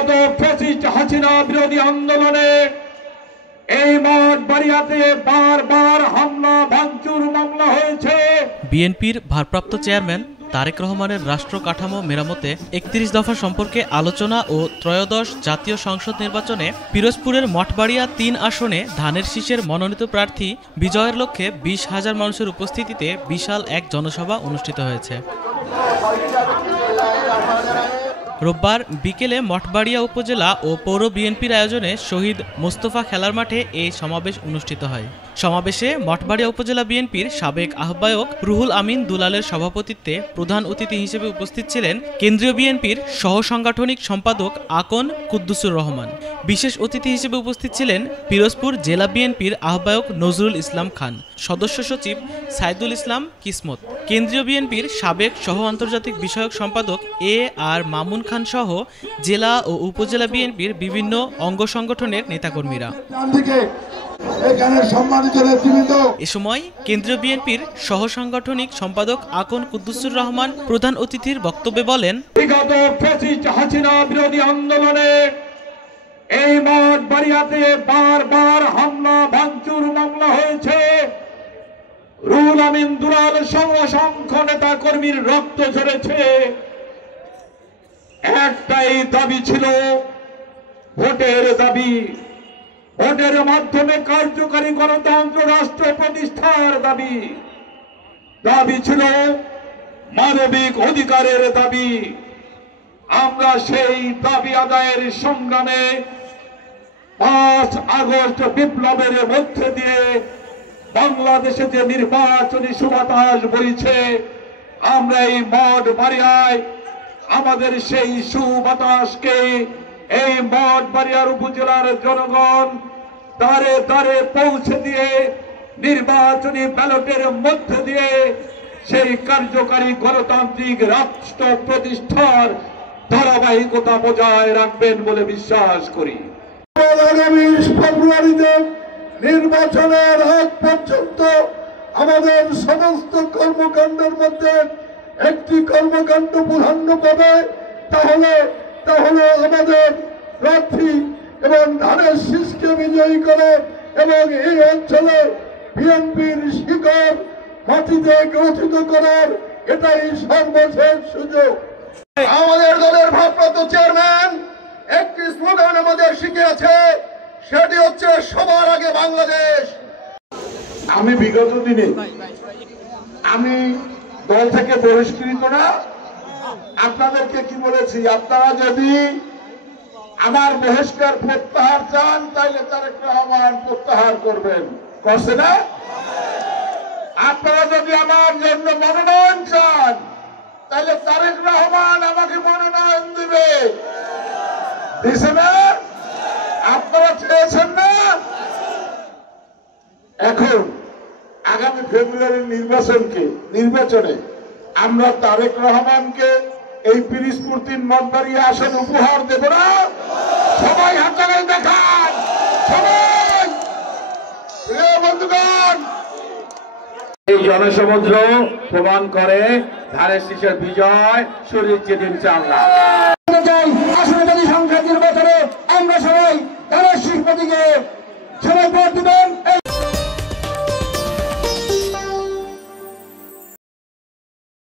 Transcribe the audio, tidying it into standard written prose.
বিগত ফ্যাসিস্ট হাসিনা বিরোধী আন্দোলনে এই মঠবাড়িয়াতে বারবার হামলা ভাঙচুর মামলা হয়েছে। বিএনপির ভারপ্রাপ্ত চেয়ারম্যান তারেক রহমানের রাষ্ট্র কাঠামো মেরামতে ৩১ দফা সম্পর্কে আলোচনা ও ত্রয়োদশ জাতীয় সংসদ নির্বাচনে পিরোজপুরের মঠবাড়িয়া ৩ আসনে ধানের শীষের মনোনীত প্রার্থী বিজয়ের লক্ষ্যে ২০,০০০ মানুষের উপস্থিতিতে বিশাল এক জনসভা অনুষ্ঠিত হয়েছে। রোববার বিকেলে মঠবাড়িয়া উপজেলা ও পৌর বিএনপির আয়োজনে শহীদ মোস্তফা খেলার মাঠে এই সমাবেশ অনুষ্ঠিত হয়। সমাবেশে মঠবাড়িয়া উপজেলা বিএনপির সাবেক আহ্বায়ক রুহুল আমিন দুলালের সভাপতিত্বে প্রধান অতিথি হিসেবে উপস্থিত ছিলেন কেন্দ্রীয় বিএনপির সহ সাংগঠনিক সম্পাদক আকন কুদ্দুসুর রহমান। বিশেষ অতিথি হিসেবে উপস্থিত ছিলেন পিরোজপুর জেলা বিএনপির আহ্বায়ক নজরুল ইসলাম খান, সদস্য সচিব সাইদুল ইসলাম কিসমত, কেন্দ্রীয় বিএনপির সাবেক সহ আন্তর্জাতিক বিষয়ক সম্পাদক এ আর মামুন খান সহ জেলা ও উপজেলা বিএনপির বিভিন্ন অঙ্গ সংগঠনের নেতাকর্মীরা। এ সময় কেন্দ্রীয় বিএনপির সহ সাংগঠনিক সম্পাদক আকন কুদ্দুসুর রহমান প্রধান অতিথির বক্তব্যে বলেন, বিগত ফ্যাসিস্ট হাসিনা বিরোধী আন্দোলনে এই মঠবাড়িয়াতে বারবার হামলা ভাঙচুর মামলা হয়েছে। রুহুল আমিন দুলাল সহ অসংখ্য নেতা কর্মীর রক্ত ঝরেছে। একটাই দাবি ছিল, ভোটের দাবি। ভোটের মাধ্যমে কার্যকারী গণতন্ত্র রাষ্ট্র প্রতিষ্ঠার দাবি। দাবি ছিল মানবিক অধিকারের দাবি। আমরা সেই দাবি আদায়ের সংগ্রামে ৫ আগস্ট বিপ্লবের মধ্যে দিয়ে বাংলাদেশে যে নির্বাচনী সুবাতাস বইছে, আমরা এই মঠবাড়িয়ায় আমাদের সেই সুবাতাসকে এই মঠবাড়িয়ার উপজেলার জনগণ দ্বারে দ্বারে পৌঁছে দিয়ে নির্বাচনী ব্যালটের মধ্যে দিয়ে সেই কার্যকারী গণতান্ত্রিক রাষ্ট্র প্রতিষ্ঠার ধারাবাহিকতা বজায় রাখবেন বলে বিশ্বাস করি। আগামী ফেব্রুয়ারিতে নির্বাচনের আগ পর্যন্ত আমাদের সমস্ত কর্মকাণ্ডের মধ্যে একটি কর্মকাণ্ড প্রাধান্য পাবে, তাহলে আমাদের প্রার্থী এবং ধানের শীষকে বিজয়ী করে এবং এই অঞ্চলে বিএনপির শিকড় মাটিতে গ্রথিত করার এটাই সর্বশেষ সুযোগ। আমাদের দলের ভারপ্রাপ্ত চেয়ারম্যান একটি স্লোগান আমাদের শিখিয়েছে, সেটি হচ্ছে সবার আগে বাংলাদেশ। আমি বিগত দিনে আমি দল থেকে বহিষ্কৃত না, আপনাদেরকে কি বলেছি, আপনারা যদি আমার বহিষ্কার প্রত্যাহার চান তাহলে তারেক রহমান প্রত্যাহার করবেন, করছে না? আপনারা যদি আমার জন্য মনোনয়ন চান তাহলে তারেক রহমান আমাকে মনোনয়ন দিবে, দিছে না? আপনারা চেয়েছেন না? এখন আগামী ফেব্রুয়ারির নির্বাচনে আমরা তারেক রহমানকে এই পিরোজপুর ৩ মঠবাড়িয়া আসন উপহার দেব না? সবাই হাত লাগাই দেখান, সবাই। প্রিয় বন্ধুগণ, এই জনসমুদ্র প্রমাণ করে ধানের শীষের বিজয় সুনিশ্চিত ইনশাআল্লাহ। আসনবাদী সংখ্যা নির্বাচনে আমরা সবাই ধানের শীষ প্রতীকে সবাই ভোট দিবেন।